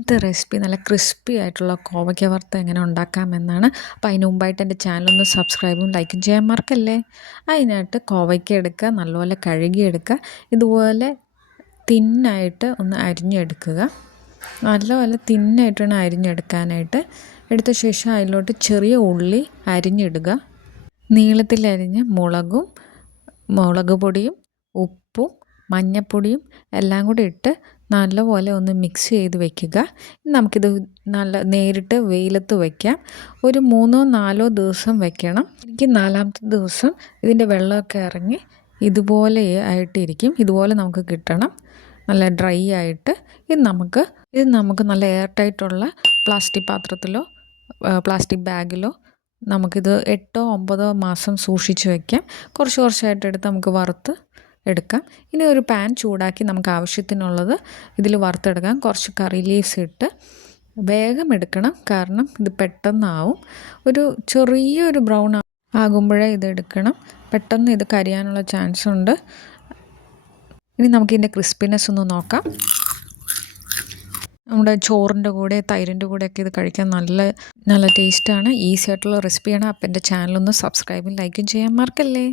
ഇന്നത്തെ റെസിപ്പി നല്ല ക്രിസ്പി ആയിട്ടുള്ള കോവയ്ക്ക വറുത്ത എങ്ങനെ ഉണ്ടാക്കാമെന്നാണ്. അപ്പോൾ അതിന് മുമ്പായിട്ട് എൻ്റെ ചാനലൊന്ന് സബ്സ്ക്രൈബും ലൈക്കും ചെയ്യാൻ മറക്കല്ലേ. അതിനായിട്ട് കോവയ്ക്ക എടുക്കുക, നല്ലപോലെ കഴുകിയെടുക്കുക, ഇതുപോലെ തിന്നായിട്ട് ഒന്ന് അരിഞ്ഞെടുക്കുക. നല്ലപോലെ തിന്നായിട്ട് വേണം അരിഞ്ഞെടുക്കാനായിട്ട്. എടുത്ത ശേഷം അതിലോട്ട് ചെറിയ ഉള്ളി അരിഞ്ഞിടുക. നീളത്തിലരിഞ്ഞ് മുളക് പൊടിയും ഉപ്പും മഞ്ഞൾപ്പൊടിയും എല്ലാം കൂടി ഇട്ട് നല്ലപോലെ ഒന്ന് മിക്സ് ചെയ്ത് വെക്കുക. നമുക്കിത് നേരിട്ട് വെയിലത്ത് വയ്ക്കാം. ഒരു 3-4 ദിവസം വെക്കണം. എനിക്ക് 4-ാമത്തെ ദിവസം ഇതിൻ്റെ വെള്ളമൊക്കെ ഇറങ്ങി ഇതുപോലെ ആയിട്ടിരിക്കും. ഇതുപോലെ നമുക്ക് കിട്ടണം, നല്ല ഡ്രൈ ആയിട്ട്. ഇത് നമുക്ക് നല്ല എയർ ടൈറ്റുള്ള പ്ലാസ്റ്റിക് പാത്രത്തിലോ പ്ലാസ്റ്റിക് ബാഗിലോ നമുക്കിത് 8-9 മാസം സൂക്ഷിച്ച് വയ്ക്കാം. കുറച്ചായിട്ട് എടുത്ത് നമുക്ക് വറുത്ത് എടുക്കാം. ഇനി ഒരു പാൻ ചൂടാക്കി നമുക്ക് ആവശ്യത്തിനുള്ളത് ഇതിൽ വറുത്തെടുക്കാം. കുറച്ച് കറി ലീവ്സ് ഇട്ട് വേഗം എടുക്കണം, കാരണം ഇത് പെട്ടെന്നാവും. ഒരു ചെറിയൊരു ബ്രൗൺ ആകുമ്പോഴേ ഇത് എടുക്കണം, പെട്ടെന്ന് ഇത് കരിയാനുള്ള ചാൻസ് ഉണ്ട്. ഇനി നമുക്കിതിൻ്റെ ക്രിസ്പിനെസ് ഒന്ന് നോക്കാം. നമ്മുടെ ചോറിൻ്റെ കൂടെ തൈരിൻ്റെ കൂടെയൊക്കെ ഇത് കഴിക്കാൻ നല്ല ടേസ്റ്റാണ്. ഈസി ആയിട്ടുള്ള റെസിപ്പിയാണ്. അപ്പോൾ എൻ്റെ ചാനലൊന്ന് സബ്സ്ക്രൈബും ലൈക്കും ചെയ്യാൻ മറക്കല്ലേ.